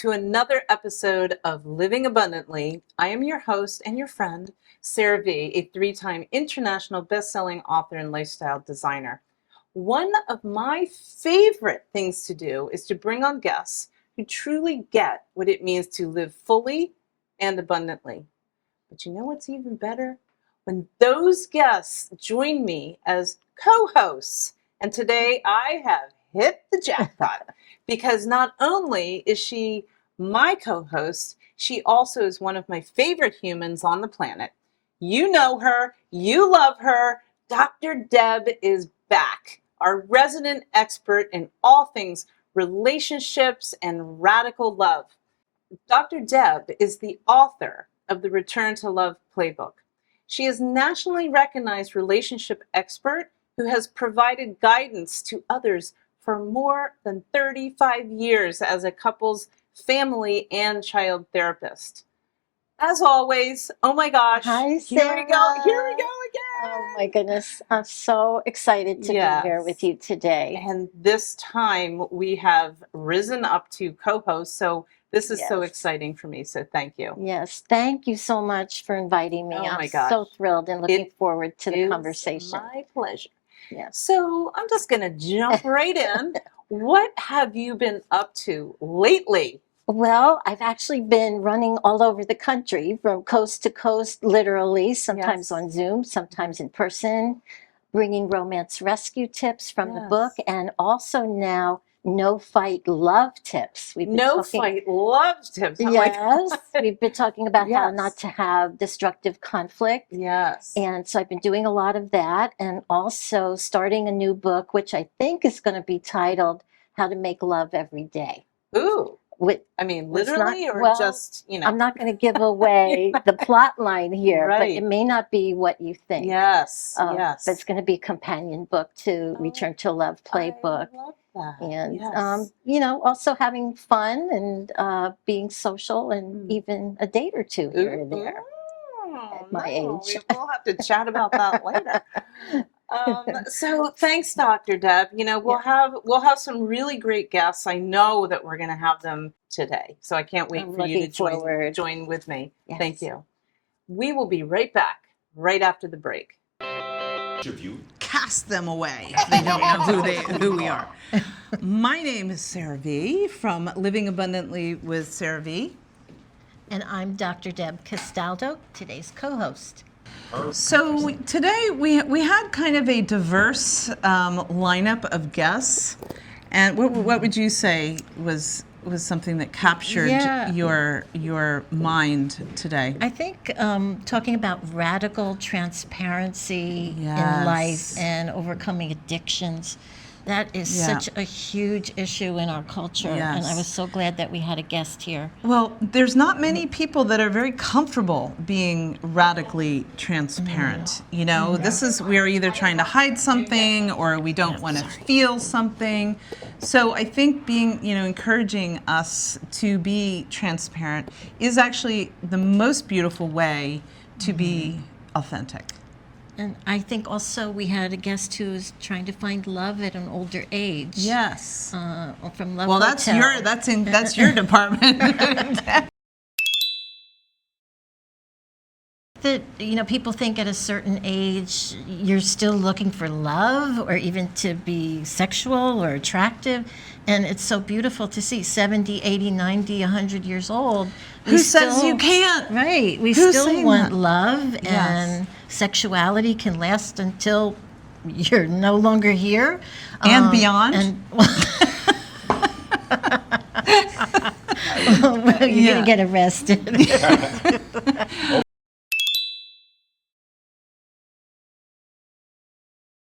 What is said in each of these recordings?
to another episode of Living Abundantly. I am your host and your friend, Sarah Vie, a 3-time international best-selling author and lifestyle designer. One of my favorite things to do is to bring on guests who truly get what it means to live fully and abundantly. But you know what's even better? When those guests join me as co-hosts. And today I have hit the jackpot because not only is she my co-host, she also is one of my favorite humans on the planet. You know her, you love her. Dr. Deb is back, our resident expert in all things relationships and radical love. Dr. Deb is the author of the Return to Love Playbook. She is a nationally recognized relationship expert who has provided guidance to others for more than 35 years as a couple's family and child therapist. As always, oh my gosh, Hi, Sarah. Here we go again. Oh my goodness, I'm so excited to be here with you today. And this time we have risen up to co-host, so this is so exciting for me, so thank you. Yes, thank you so much for inviting me. Oh my I'm gosh. so thrilled and looking forward to the conversation. My pleasure. Yes. So I'm just going to jump right in. What have you been up to lately? Well, I've actually been running all over the country from coast to coast, literally, sometimes on Zoom, sometimes in person, bringing romance rescue tips from the book, and also now no-fight love tips. We've been no-fight love tips. Yes, we've been talking about how not to have destructive conflict. Yes. And so I've been doing a lot of that, and also starting a new book, which I think is going to be titled How to Make Love Every Day. Ooh. I mean, literally, just, you know. I'm not going to give away the plot line here, but it may not be what you think. Yes, But it's going to be a companion book to Return to Love Playbook. I love that. And, you know, also having fun and being social and even a date or two here or there at my age. We'll have to chat about that later. So thanks, Dr. Deb. You know, we'll have some really great guests. I know that we're going to have them today. So I can't wait for you to join with me. Yes. Thank you. We will be right back right after the break. Cast them away if they don't know who we are. My name is Sarah Vie from Living Abundantly with Sarah Vie. And I'm Dr. Deb Castaldo, today's co-host. So today we had kind of a diverse lineup of guests, and what would you say was something that captured your mind today? I think talking about radical transparency in life and overcoming addictions. That is such a huge issue in our culture, and I was so glad that we had a guest here. Well, there's not many people that are very comfortable being radically transparent. You know, we're either trying to hide something or we don't want to feel something. So I think encouraging us to be transparent is actually the most beautiful way to be authentic. And I think also we had a guest who is trying to find love at an older age. Yes. From Love Well, Hotel. that's your department. That, you know, people think at a certain age you're still looking for love or even to be sexual or attractive. And it's so beautiful to see 70, 80, 90, 100 years old. Who says you can't? Right. We still want love, and sexuality can last until you're no longer here. And beyond. Well, you're going to get arrested.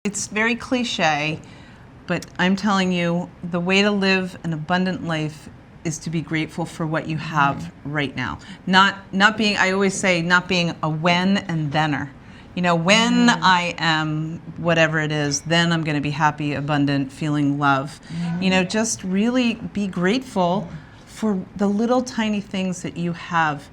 It's very cliche, but I'm telling you, the way to live an abundant life is to be grateful for what you have right now. Not being, I always say, not being a when and thener. You know, when I am whatever it is, then I'm going to be happy, abundant, feeling love. You know, just really be grateful for the little tiny things that you have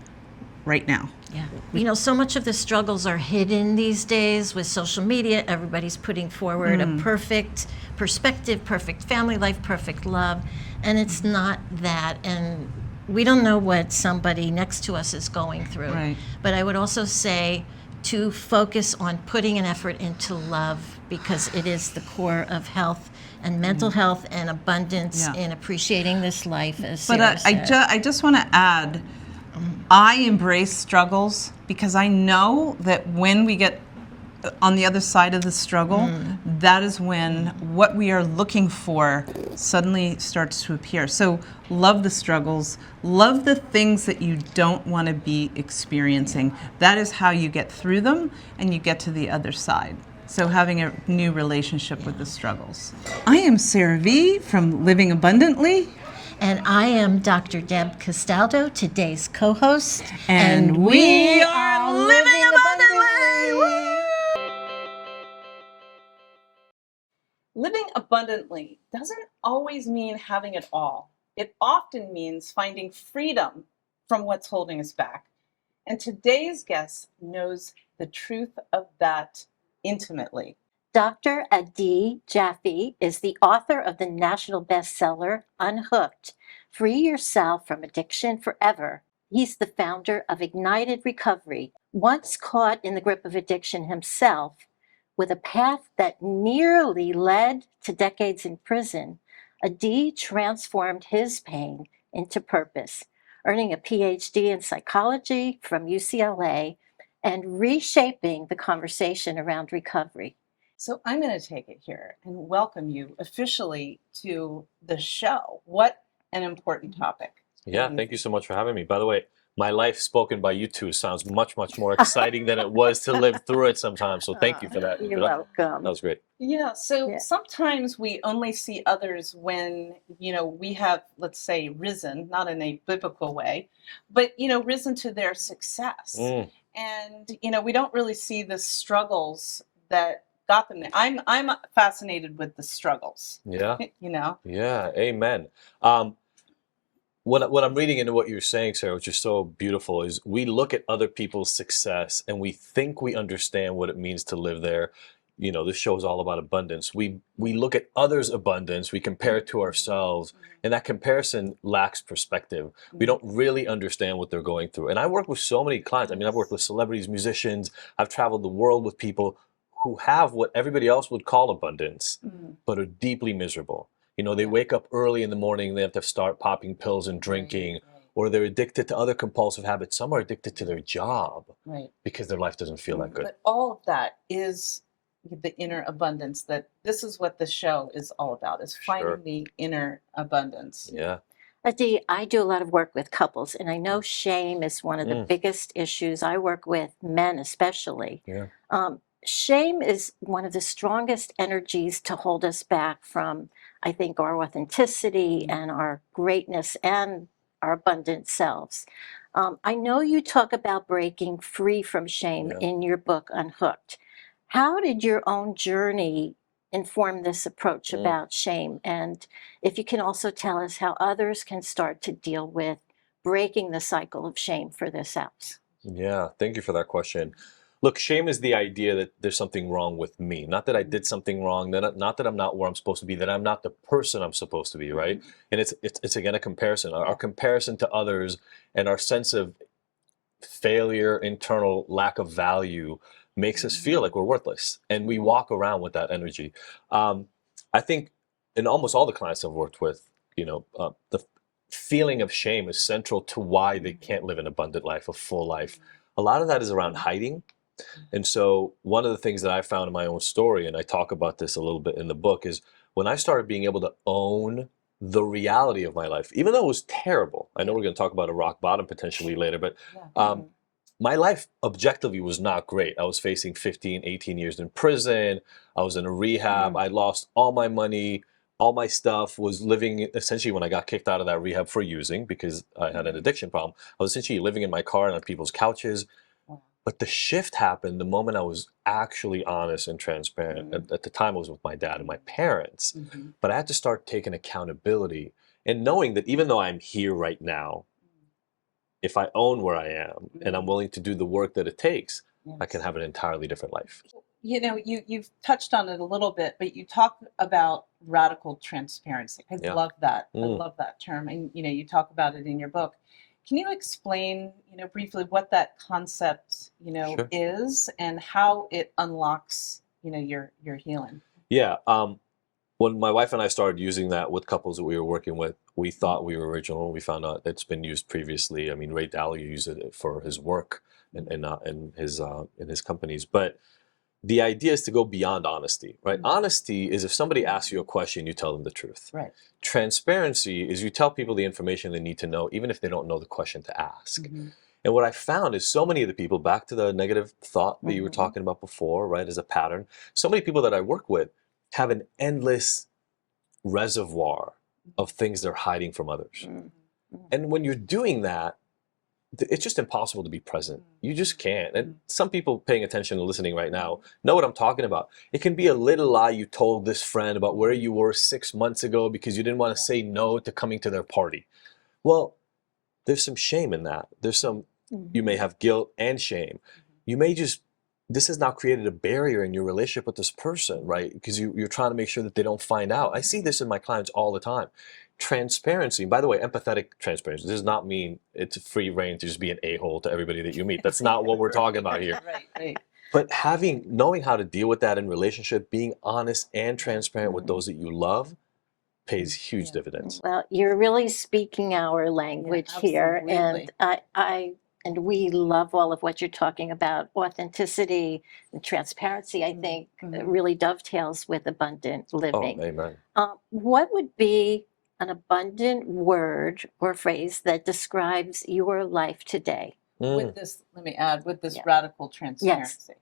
right now. Yeah. You know, so much of the struggles are hidden these days with social media. Everybody's putting forward a perfect perspective, perfect family life, perfect love. And it's not that. And we don't know what somebody next to us is going through. Right. But I would also say to focus on putting an effort into love, because it is the core of health and mental health and abundance in appreciating this life, as Sarah said. I just want to add, I embrace struggles because I know that when we get on the other side of the struggle, that is when what we are looking for suddenly starts to appear. So love the struggles, love the things that you don't want to be experiencing. That is how you get through them and you get to the other side. So having a new relationship with the struggles. I am Sarah Vie from Living Abundantly. And I am Dr. Deb Castaldo, today's co-host. And we are living abundantly. Living abundantly doesn't always mean having it all. It often means finding freedom from what's holding us back. And today's guest knows the truth of that intimately. Dr. Adi Jaffe is the author of the national bestseller, Unhooked, Free Yourself from Addiction Forever. He's the founder of Ignited Recovery, once caught in the grip of addiction himself, with a path that nearly led to decades in prison. Adi transformed his pain into purpose, earning a PhD in psychology from UCLA and reshaping the conversation around recovery. So I'm going to take it here and welcome you officially to the show. What an important topic. Yeah, thank you so much for having me. By the way, my life spoken by you two sounds much, much more exciting than it was to live through it sometimes. So thank you for that. You're welcome. That was great. Yeah, so sometimes we only see others when, we have, let's say, risen, not in a biblical way, but, risen to their success. And, we don't really see the struggles that got them there. I'm fascinated with the struggles. Yeah. Yeah, amen. What I'm reading into what you're saying, Sarah, which is so beautiful, is we look at other people's success and we think we understand what it means to live there. This show is all about abundance. We look at others' abundance, we compare it to ourselves, and that comparison lacks perspective. We don't really understand what they're going through. And I work with so many clients. I mean, I've worked with celebrities, musicians, I've traveled the world with people who have what everybody else would call abundance, but are deeply miserable. They wake up early in the morning, they have to start popping pills and drinking, or they're addicted to other compulsive habits. Some are addicted to their job because their life doesn't feel that good. But all of that is the inner abundance. That this is what the show is all about, is finding the inner abundance. Yeah. Adi, I do a lot of work with couples, and I know shame is one of the biggest issues. I work with men especially. Shame is one of the strongest energies to hold us back from, I think, our authenticity and our greatness and our abundant selves. I know you talk about breaking free from shame in your book, Unhooked. How did your own journey inform this approach about shame? And if you can also tell us how others can start to deal with breaking the cycle of shame for themselves. Yeah, thank you for that question. Look, shame is the idea that there's something wrong with me. Not that I did something wrong, not that I'm not where I'm supposed to be, that I'm not the person I'm supposed to be, right? And it's again a comparison. Our comparison to others and our sense of failure, internal lack of value makes us feel like we're worthless. And we walk around with that energy. I think in almost all the clients I've worked with, the feeling of shame is central to why they can't live an abundant life, a full life. A lot of that is around hiding. And so one of the things that I found in my own story, and I talk about this a little bit in the book, is when I started being able to own the reality of my life, even though it was terrible. I know we're going to talk about a rock bottom potentially later, but my life objectively was not great. I was facing 15, 18 years in prison. I was in a rehab. I lost all my money. All my stuff. Was living essentially, when I got kicked out of that rehab for using, because I had an addiction problem, I was essentially living in my car and on people's couches. But the shift happened the moment I was actually honest and transparent. At the time, I was with my dad and my parents. But I had to start taking accountability and knowing that even though I'm here right now, if I own where I am and I'm willing to do the work that it takes, I can have an entirely different life. You've touched on it a little bit, but you talk about radical transparency. I love that. I love that term. And, you talk about it in your book. Can you explain, briefly what that concept, Sure. is and how it unlocks, your healing? Yeah. When my wife and I started using that with couples that we were working with, we thought we were original. We found out it's been used previously. I mean, Ray Dalio used it for his work in his companies. But the idea is to go beyond honesty, right? Mhm. Honesty is if somebody asks you a question, you tell them the truth. Right. Transparency is you tell people the information they need to know, even if they don't know the question to ask. Mhm. And what I found is so many of the people, back to the negative thought that you were Mhm. talking about before, right, as a pattern, so many people that I work with have an endless reservoir of things they're hiding from others. Mm. And when you're doing that, it's just impossible to be present. You just can't. And some people paying attention and listening right now know what I'm talking about. It can be a little lie you told this friend about where you were 6 months ago because you didn't want to say no to coming to their party. Well, there's some shame in that. You may have guilt and shame. You may just, this has now created a barrier in your relationship with this person, right? Because you're trying to make sure that they don't find out. I see this in my clients all the time. Transparency, by the way, empathetic transparency does not mean it's free reign to just be an a-hole to everybody that you meet. That's not what we're talking about here. Right. But knowing how to deal with that in relationship, being honest and transparent with those that you love pays huge Yeah. dividends. Well, you're really speaking our language here, absolutely. and we love all of what you're talking about. Authenticity and transparency, I think, really dovetails with abundant Oh, living. amen. What would be an abundant word or phrase that describes your life today? With this, let me add, with this Yeah. radical Yes. transparency.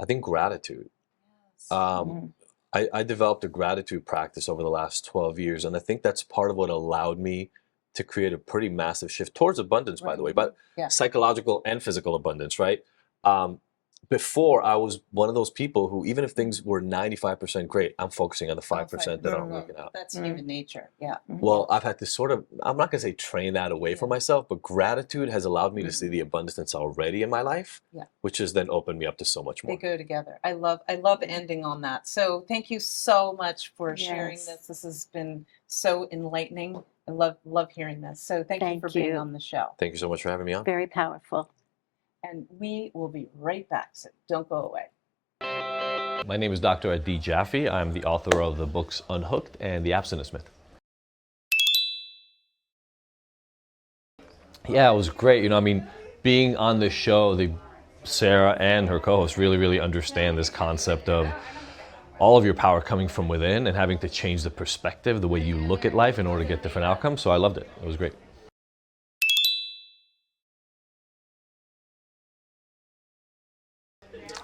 I think gratitude. Yes. Um, I developed a gratitude practice over the last 12 years, and I think that's part of what allowed me to create a pretty massive shift towards abundance, by the way, but Yeah. psychological and physical abundance, right? Um, Before, I was one of those people who, even if things were 95% great, I'm focusing on the 5% that aren't working out. That's human nature. Yeah. Well, I've had to sort of, I'm not going to say train that away from myself, but gratitude has allowed me to see the abundance that's already in my life, which has then opened me up to so much They more. go together. I love ending on that. So thank you so much for sharing Yes. this. This has been so enlightening. I love hearing this. So thank you for Thank being you. on the show. Thank you so much for having me on. Very powerful. And we will be right back. So don't go away. My name is Dr. Adi Jaffe. I'm the author of the books Unhooked and The Abstinence Myth. Yeah, it was great. I mean, being on the show, Sarah and her co-host really understand this concept of all of your power coming from within and having to change the perspective, the way you look at life in order to get different outcomes. So I loved it. It was great.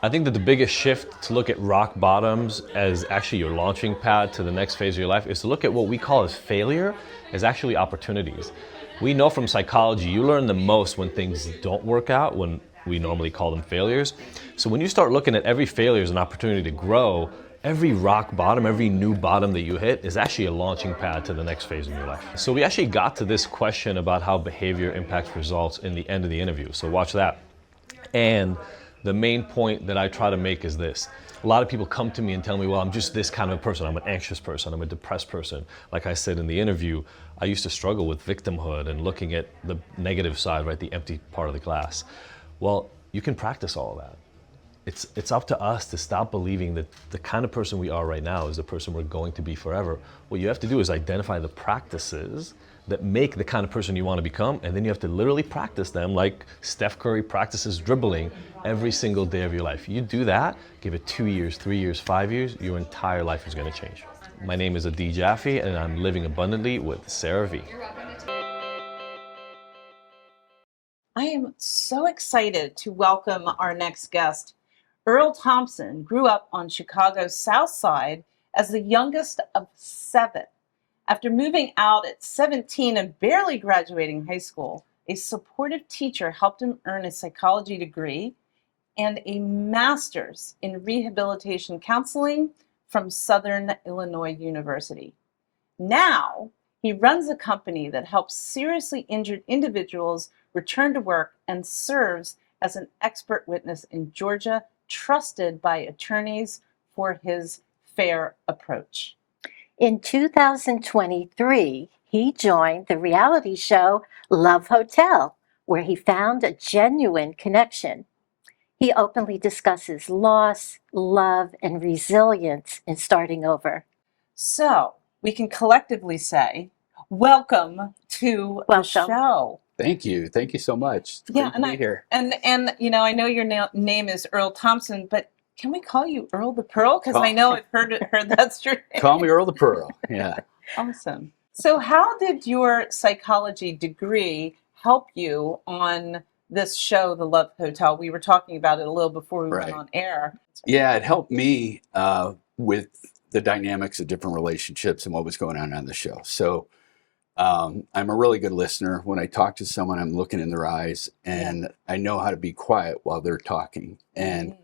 I think that the biggest shift to look at rock bottoms as actually your launching pad to the next phase of your life is to look at what we call as failure as actually opportunities. We know from psychology, you learn the most when things don't work out, when we normally call them failures. So when you start looking at every failure as an opportunity to grow, every rock bottom, every new bottom that you hit is actually a launching pad to the next phase of your life. So we actually got to this question about how behavior impacts results in the end of the interview. So watch that. And the main point that I try to make is this. A lot of people come to me and tell me, well, I'm just this kind of a person. I'm an anxious person. I'm a depressed person. Like I said in the interview, I used to struggle with victimhood and looking at the negative side, right? The empty part of the glass. Well, you can practice all of that. It's up to us to stop believing that the kind of person we are right now is the person we're going to be forever. What you have to do is identify the practices that make the kind of person you want to become, and then you have to literally practice them like Steph Curry practices dribbling every single day of your life. You do that, give it 2 years, 3 years, 5 years, your entire life is going to change. My name is Adi Jaffe, and I'm living abundantly with Sarah Vie. I am so excited to welcome our next guest. Earl Thompson grew up on Chicago's South Side as the youngest of 7. After moving out at 17 and barely graduating high school, a supportive teacher helped him earn a psychology degree and a master's in rehabilitation counseling from Southern Illinois University. Now, he runs a company that helps seriously injured individuals return to work and serves as an expert witness in Georgia, trusted by attorneys for his fair approach. In 2023, he joined the reality show Love Hotel, where he found a genuine connection. He openly discusses loss, love, and resilience in starting over. So we can collectively say, welcome to the Welcome. show. Thank you. Thank you so much. It's Yeah, great to be here. And you know, I know your name is Earl Thompson, but can we call you Earl the Pearl? Because I know I've heard that's your name. Call me Earl the Pearl. Yeah. Awesome. So how did your psychology degree help you on this show, The Love Hotel? We were talking about it a little before we went Right. on air. Yeah, it helped me with the dynamics of different relationships and what was going on the show. So I'm a really good listener. When I talk to someone, I'm looking in their eyes, and I know how to be quiet while they're talking, and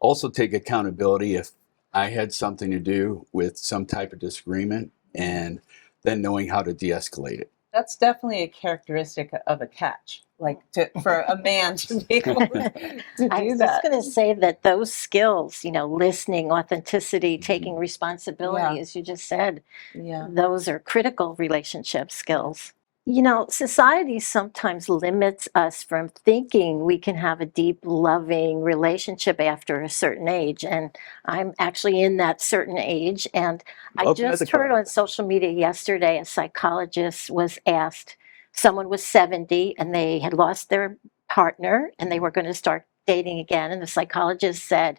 also take accountability if I had something to do with some type of disagreement, and then knowing how to de-escalate it. That's definitely a characteristic of a catch, like for a man to be able to I do was that. just going to say that those skills, you know, listening, authenticity, taking responsibility, Yeah. as you just said, Yeah. those are critical relationship skills. You know, society sometimes limits us from thinking we can have a deep, loving relationship after a certain age. And I'm actually in that certain age. And I Welcome to just the heard club. on social media yesterday, a psychologist was asked, someone was 70 and they had lost their partner and they were going to start dating again. And the psychologist said,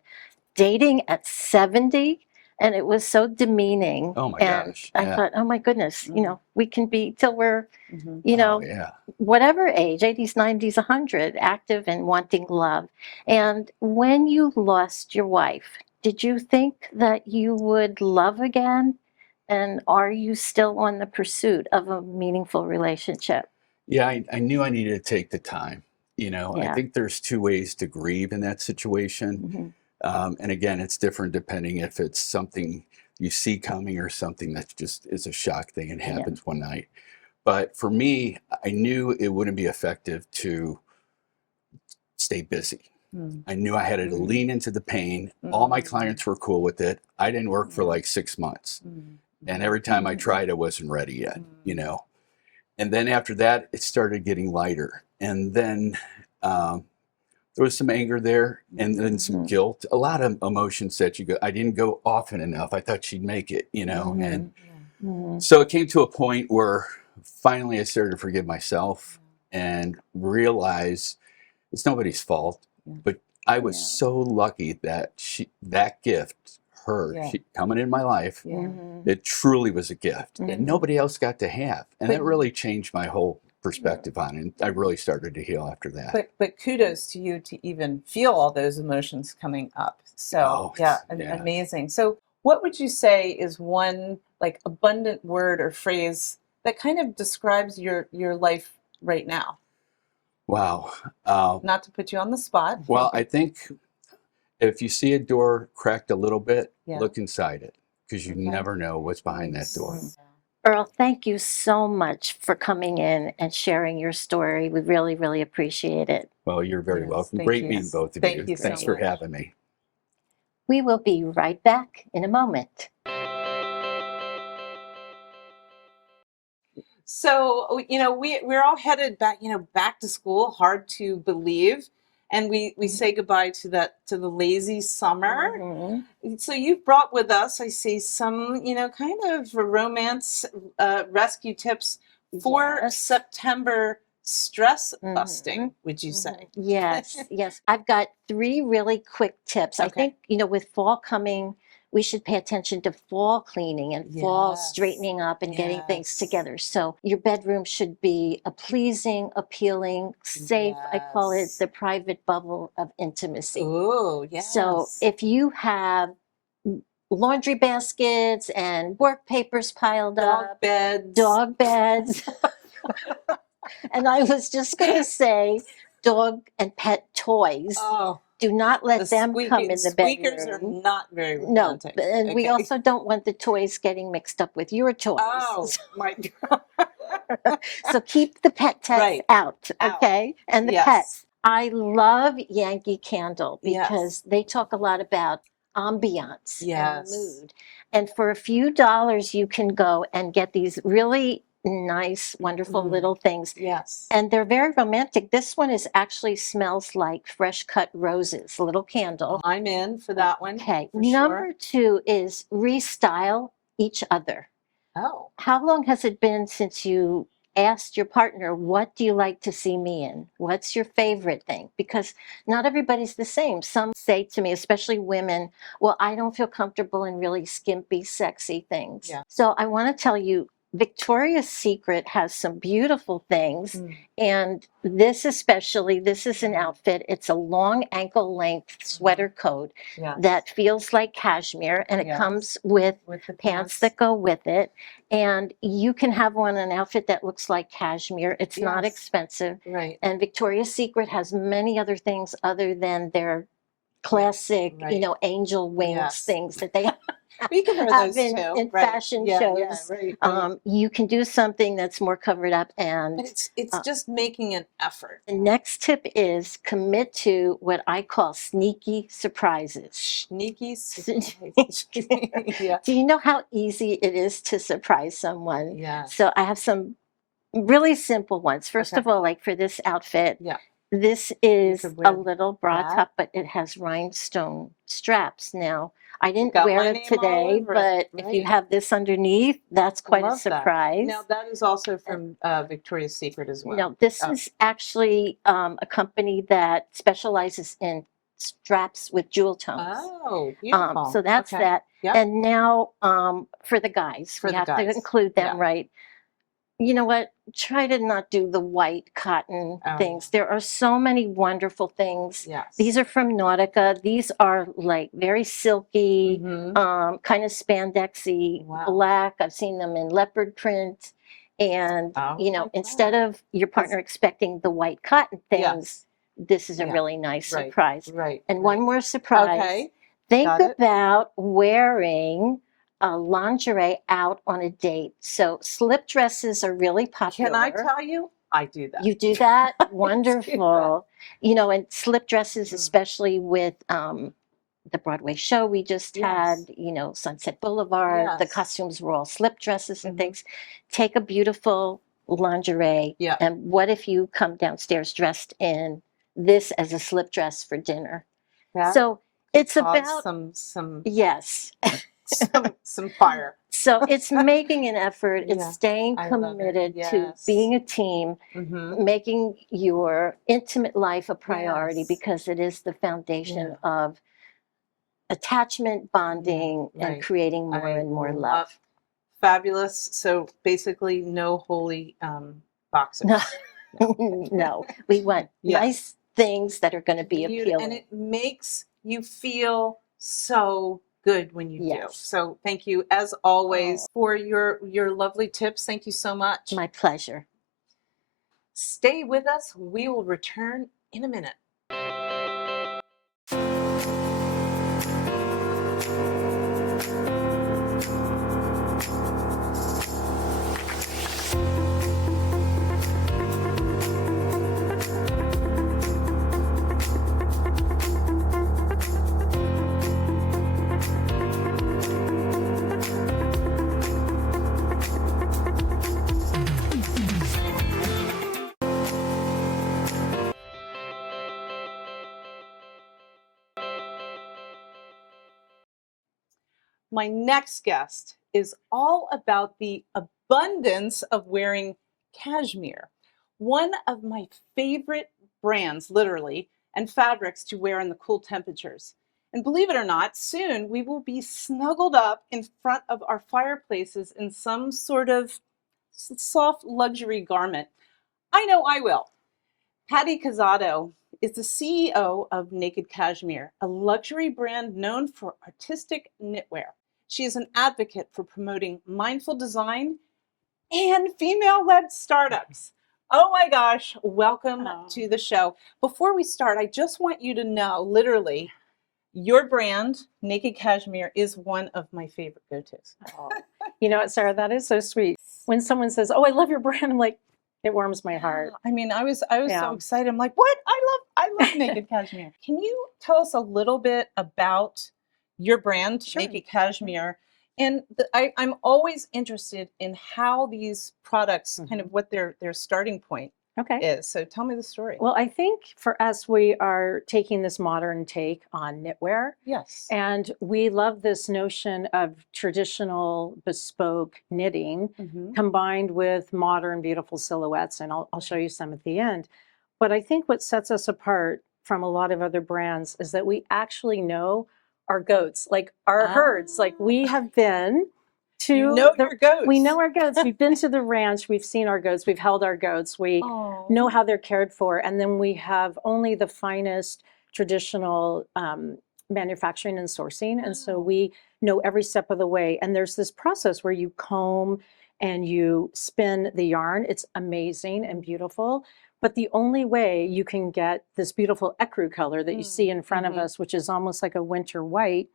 dating at 70? And it was so demeaning. Oh my And gosh. I Yeah. thought, oh my goodness, you know, we can be till we're, Mhm. you know, Oh yeah. whatever age, 80s, 90s, 100, active and wanting love. And when you lost your wife, did you think that you would love again? And are you still on the pursuit of a meaningful relationship? Yeah, I knew I needed to take the time. I Yeah. think there's two ways to grieve in that situation. Mhm. And again, it's different depending if it's something you see coming or something that just is a shock thing and happens one night. But for me, I knew it wouldn't be effective to stay busy. Mm. I knew I had to lean into the pain. All my clients were cool with it. I didn't work for like 6 months. And every time I tried, I wasn't ready yet. And then after that, it started getting lighter. And then there was some anger there and then some guilt, a lot of emotions that I didn't go often enough. I thought she'd make it. And so it came to a point where finally I started to forgive myself and realize it's nobody's fault. But I was so lucky that that gift, she coming in my life, it truly was a gift that nobody else got to have. And that really changed my whole perspective on it. And I really started to heal after that. But kudos to you to even feel all those emotions coming up. So amazing. So what would you say is one like abundant word or phrase that kind of describes your life right now? Wow. Not to put you on the spot. Well, I think if you see a door cracked a little bit, look inside it because you never know what's behind that door. Earl, thank you so much for coming in and sharing your story. We really, really appreciate it. Well, you're very welcome. thank Great you. meeting both of Thank you. you so Thanks for much. having me. We will be right back in a moment. So, we're all headed back, back to school, hard to believe. And we say goodbye to the lazy summer. So you've brought with us, I see, some, kind of romance rescue tips for September stress busting, would you say? Yes, yes. I've got 3 really quick tips. I think, with fall coming, we should pay attention to fall cleaning and fall straightening up and getting things together. So your bedroom should be a pleasing, appealing, safe. I call it the private bubble of intimacy. Oh, yes. So if you have laundry baskets and work papers piled up, dog beds. And I was just going to say, dog and pet toys. Oh, do not let them come in the bedroom. Squeakers are not very romantic. No, and we also don't want the toys getting mixed up with your toys. Oh, my God. So keep the pet pets out, okay? And the pets. I love Yankee Candle because they talk a lot about ambiance and mood. And for a few dollars, you can go and get these really nice, wonderful Mm. little things. Yes. And they're very romantic. This one is actually smells like fresh cut roses, a little candle. I'm in for that one. Okay. For Number sure. 2 is restyle each other. Oh. How long has it been since you asked your partner, what do you like to see me in? What's your favorite thing? Because not everybody's the same. Some say to me, especially women, well, I don't feel comfortable in really skimpy, sexy things. Yeah. So I want to tell you, Victoria's Secret has some beautiful things. Mm. And this especially, this is an Mm. outfit. It's a long ankle length sweater coat Yes. that feels like cashmere, and it Yes. comes with With the pants that go with it. And you can have an outfit that looks like cashmere. It's not Yes. expensive. Right. And Victoria's Secret has many other things other than their classic, Right. angel wings Yes. things that they We can wear have those in, too. in Right. fashion Yeah, shows. yeah, right. You can do something that's more covered up. And But it's uh, just making an effort. the next tip is commit to what I call sneaky surprises. Sneaky surprises. Yeah. Do you know how easy it is to surprise someone? Yes. So I have some really simple ones. First Okay. of all, like for this outfit, Yeah. this is could a wear little bra that. top, but it has rhinestone straps. Now, I didn't Got wear my it name all today, over it. but if you Right. have this underneath, that's quite a Love that. surprise. Now that is also from Victoria's Secret as well. No, this Oh. is actually a company that specializes in straps with jewel tones. Oh, beautiful. So that's Okay. that. Yep. And now for the guys, For we the have to guys. include them, Yeah. right? You know what? Try to not do the white cotton Oh, things. There are so many wonderful things. Yes. These are from Nautica. These are like very silky, Mhm. kind of spandexy, Wow. black. I've seen them in leopard print. And, Oh, like instead that. of your partner expecting the white cotton things, Yes. this is a Yeah. really nice Right. surprise. Right. And right. one more surprise. Okay. Think Got it. about wearing lingerie out on a date. So slip dresses are really popular. Can I tell you? I do that. You do that? I do that. Wonderful. And slip dresses, especially with the Broadway show we just had, Yes. Sunset Boulevard, the Yes. costumes were all slip dresses and Mhm. things. Take a beautiful lingerie. Yeah. And what if you come downstairs dressed in this as a slip dress for dinner? That So could it's cause about, some yes. some fire. So it's making an effort, it's Yeah, staying I love it. committed to Yes. being a team, Mhm. making your intimate life a priority Yes. because it is the foundation Yeah. of attachment, bonding, and right. creating more I and more love love. Fabulous. So basically, no holy boxers. No, no, we want Yes. nice things that are going to be And appealing. it makes you feel so good when you do. Yes. So thank you, as always, for your lovely tips. Thank you so much. My pleasure. Stay with us. We will return in a minute. My next guest is all about the abundance of wearing cashmere, one of my favorite brands, literally, and fabrics to wear in the cool temperatures. And believe it or not, soon we will be snuggled up in front of our fireplaces in some sort of soft luxury garment. I know I will. Patti Cazzato is the CEO of Naked Cashmere, a luxury brand known for artistic knitwear. She is an advocate for promoting mindful design and female-led startups. Oh my gosh, welcome to the show. Before we start, I just want you to know, literally, your brand, Naked Cashmere, is one of my favorite go-tos. Oh. You know what, Sarah, that is so sweet. When someone says, "Oh, I love your brand," I'm like, it warms my heart. I mean, I was Yeah. so excited. I'm like, what? I love Naked Cashmere. Can you tell us a little bit about your brand, Sure. Naked Cashmere, And I'm always interested in how these products, kind of what their starting point Okay. is. So tell me the story. Well, I think for us, we are taking this modern take on knitwear. Yes. And we love this notion of traditional bespoke knitting combined with modern, beautiful silhouettes. And I'll show you some at the end. But I think what sets us apart from a lot of other brands is that we actually know our goats, like our herds. Like we have been to your goats. We know our goats. We've been to the ranch. We've seen our goats. We've held our goats. We know how they're cared for. And then we have only the finest traditional manufacturing and sourcing. And so we know every step of the way. And there's this process where you comb and you spin the yarn. It's amazing and beautiful. But the only way you can get this beautiful ecru color that you see in front of us, which is almost like a winter white,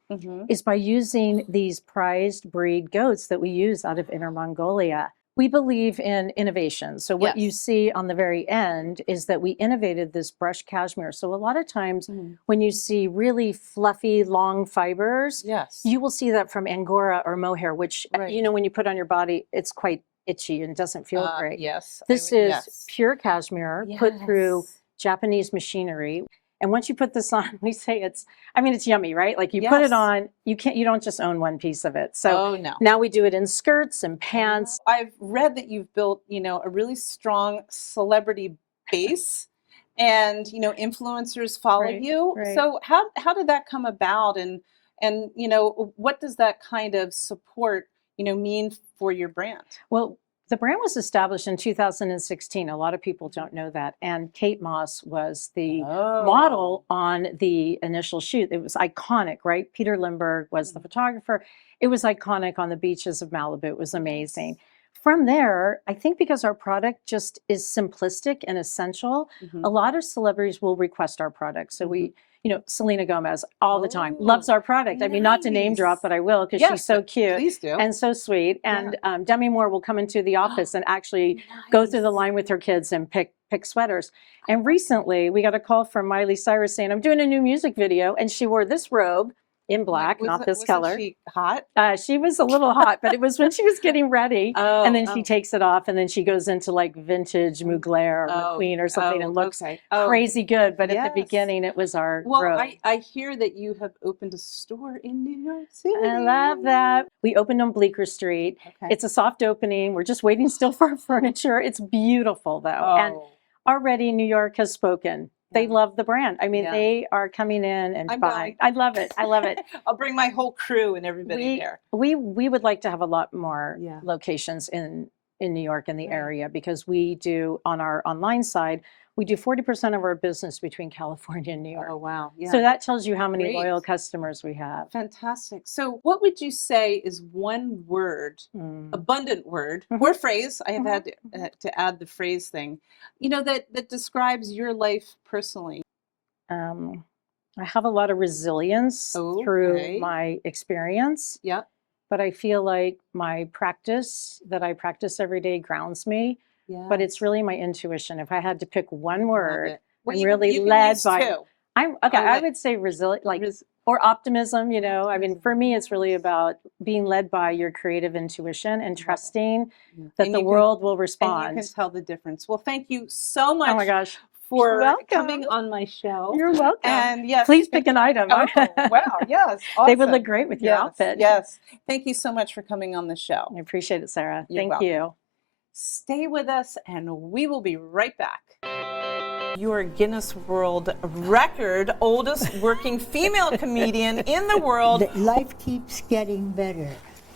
is by using these prized breed goats that we use out of Inner Mongolia. We believe in innovation. So what you see on the very end is that we innovated this brush cashmere. So a lot of times when you see really fluffy, long fibers, you will see that from Angora or mohair, which, you know, when you put on your body, it's quite itchy and doesn't feel great. Yes. This is pure cashmere put through Japanese machinery. And once you put this on, we say it's yummy, right? Like you put it on, you don't just own one piece of it. So now we do it in skirts and pants. I've read that you've built, you know, a really strong celebrity base and, you know, influencers follow you. So how did that come about? And, you know, what does that kind of support, you know, mean for your brand? Well, the brand was established in 2016. A lot of people don't know that. And Kate Moss was the model on the initial shoot. It was iconic, right? Peter Lindbergh was the photographer. It was iconic on the beaches of Malibu. It was amazing. From there, I think because our product just is simplistic and essential, a lot of celebrities will request our product. So we, you know, Selena Gomez all the time loves our product. I mean, not to name drop, but I will because she's so cute and so sweet. And Demi Moore will come into the office and actually go through the line with her kids and pick sweaters. And recently we got a call from Miley Cyrus saying, I'm doing a new music video. And she wore this robe in black, not this color. Was she hot? She was a little hot, but it was when she was getting ready. And then she takes it off and then she goes into like vintage Mugler or McQueen or something and looks crazy good. But at the beginning, it was our robe. I hear that you have opened a store in New York City. I love that. We opened on Bleecker Street. It's a soft opening. We're just waiting still for our furniture. It's beautiful though. And already New York has spoken. They love the brand. I mean, they are coming in and buying. I love it. I love it. I'll bring my whole crew and everybody there. We would like to have a lot more locations in New York in the area because we do on our online side, we do 40% of our business between California and New York. Oh, wow. Yeah. So that tells you how many loyal customers we have. Fantastic. So what would you say is one word, abundant word or phrase? I have had to add the phrase thing, you know, that describes your life personally. I have a lot of resilience through my experience. Yeah. But I feel like my practice that I practice every day grounds me. But it's really my intuition. If I had to pick one word, I'm really led by. I would say resilient, like or optimism. You know, I mean, for me, it's really about being led by your creative intuition and trusting that the world will respond. And you can tell the difference. Well, thank you so much. Oh my gosh. For coming on my show. You're welcome. And yes, please pick an item. Wow, yes. Awesome. They would look great with your outfit. Yes. Thank you so much for coming on the show. I appreciate it, Sarah. Thank you. Stay with us and we will be right back. Your Guinness World Record oldest working female comedian in the world. Life keeps getting better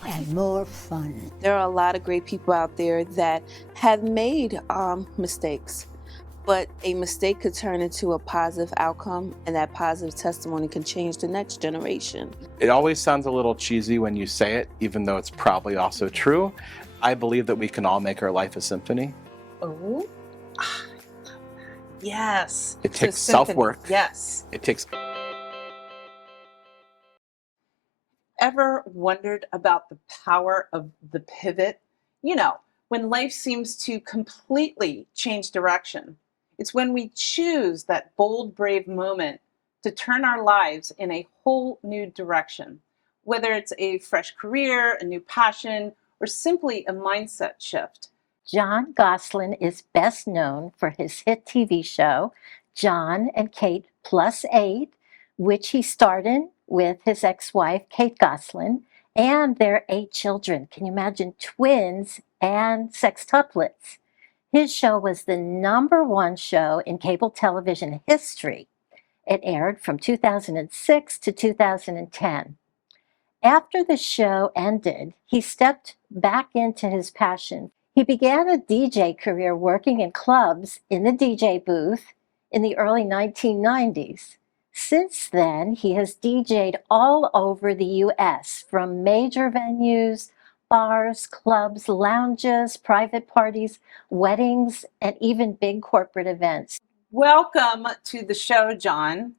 and more fun. There are a lot of great people out there that have made mistakes. But a mistake could turn into a positive outcome, and that positive testimony can change the next generation. It always sounds a little cheesy when you say it, even though it's probably also true. I believe that we can all make our life a symphony. Oh, yes. It takes self-work. Yes. It takes... Ever wondered about the power of the pivot? You know, when life seems to completely change direction. It's when we choose that bold, brave moment to turn our lives in a whole new direction. whether it's a fresh career, a new passion, or simply a mindset shift. Jon Gosselin is best known for his hit TV show, Jon and Kate Plus 8, which he starred in with his ex-wife, Kate Gosselin, and their 8 children. Can you imagine twins and sextuplets? His show was the #1 show in cable television history. It aired from 2006 to 2010. After the show ended, he stepped back into his passion. He began a DJ career working in clubs in the DJ booth in the early 1990s. Since then, he has DJed all over the US, from major venues, bars, clubs, lounges, private parties, weddings, and even big corporate events. Welcome to the show, Jon.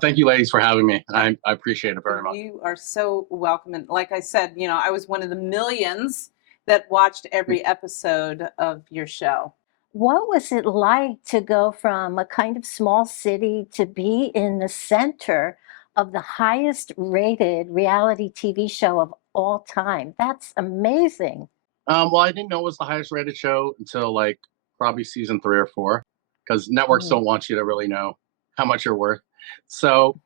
Thank you, ladies, for having me. I appreciate it very much. You are so welcome. And like I said, I was one of the millions that watched every episode of your show. What was it like to go from a kind of small city to be in the center of the highest rated reality TV show of all time? That's amazing. Well, I didn't know it was the highest rated show until like probably season 3 or 4, because networks don't want you to really know how much you're worth. So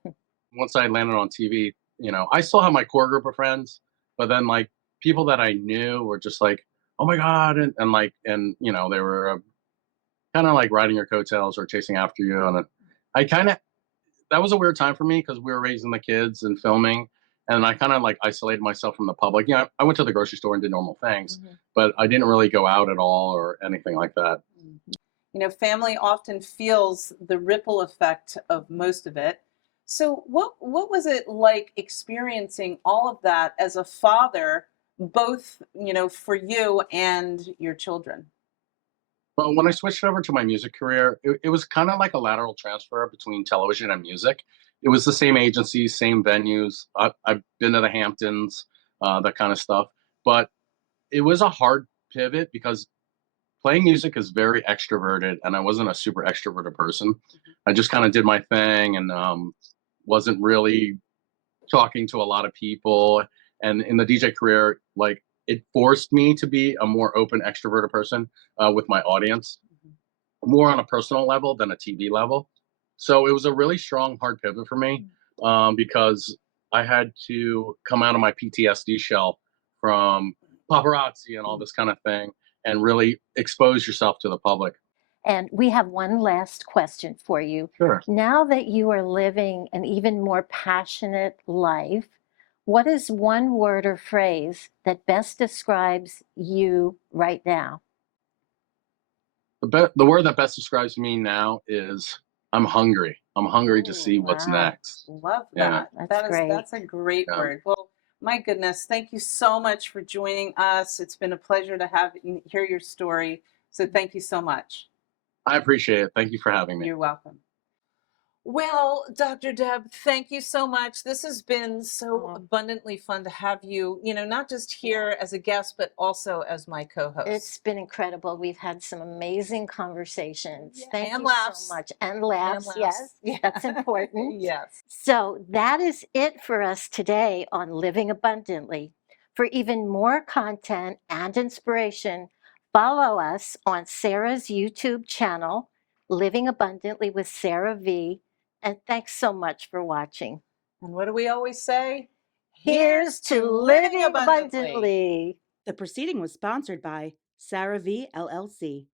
once I landed on TV, I still have my core group of friends, but then like people that I knew were just like, oh my God. And they were kind of like riding your coattails or chasing after you. And that was a weird time for me because we were raising the kids and filming. And I kind of like isolated myself from the public. I went to the grocery store and did normal things, but I didn't really go out at all or anything like that. Family often feels the ripple effect of most of it. So what was it like experiencing all of that as a father, both, for you and your children? Well, when I switched over to my music career, it was kind of like a lateral transfer between television and music. It was the same agencies, same venues. I've been to the Hamptons, that kind of stuff. But it was a hard pivot because playing music is very extroverted, and I wasn't a super extroverted person. I just kind of did my thing and wasn't really talking to a lot of people. And in the DJ career, like it forced me to be a more open, extroverted person with my audience, more on a personal level than a TV level. So it was a really strong, hard pivot for me because I had to come out of my PTSD shell from paparazzi and all this kind of thing and really expose yourself to the public. And we have one last question for you. Sure. Now that you are living an even more passionate life, what is one word or phrase that best describes you right now? The word that best describes me now is I'm hungry. I'm hungry to see what's next. Love Yeah. that. That's great. That's a great Yeah. word. Well, my goodness, thank you so much for joining us. It's been a pleasure to hear your story. So thank you so much. I appreciate it. Thank you for having me. You're welcome. Well, Dr. Deb, thank you so much. This has been so abundantly fun to have you, not just here as a guest, but also as my co-host. It's been incredible. We've had some amazing conversations. Thank And you laughs. so much. And laughs, yes. That's important. Yes. So that is it for us today on Living Abundantly. For even more content and inspiration, follow us on Sarah's YouTube channel, Living Abundantly with Sarah Vie. And thanks so much for watching. And what do we always say? Here's to living abundantly. The proceeding was sponsored by Sarah Vie, LLC.